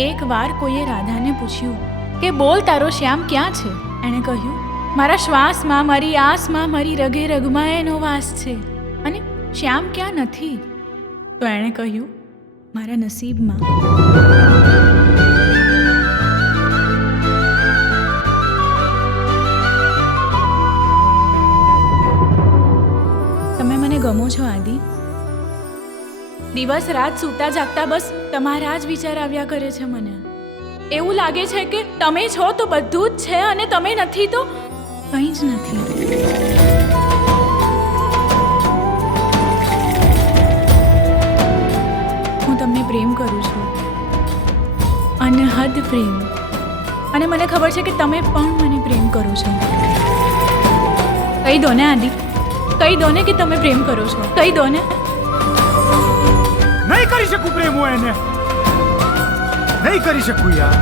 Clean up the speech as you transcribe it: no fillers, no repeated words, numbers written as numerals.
એકવાર કોઈએ રાધાને પૂછ્યું કે બોલ તારો શ્યામ ક્યાં છે? એણે કહ્યું, મારા શ્વાસમાં, મારી આસમાં, મારી રગે રગમાં એનો વાસ છે. અને શ્યામ ક્યાં નથી? તો એણે કહ્યું, મારા નસીબમાં. તમે મને ગમો છો આદિ. દિવસ રાત સૂતા જાગતા બસ તમારા જ વિચાર આવ્યા કરે છે મને. એવું લાગે છે કે તમે છો તો બધું જ છે અને તમે નથી તો કંઈ જ નથી. હું તમને પ્રેમ કરું છું, અનહદ પ્રેમ. અને મને ખબર છે કે તમે પણ મને પ્રેમ કરો છો. કહી દો ને આદિ, કહી દો ને કે તમે પ્રેમ કરો છો. કહી દો ને. નહીં કરી શકું પ્રેમ હું એને, નહીં કરી શકું યાર.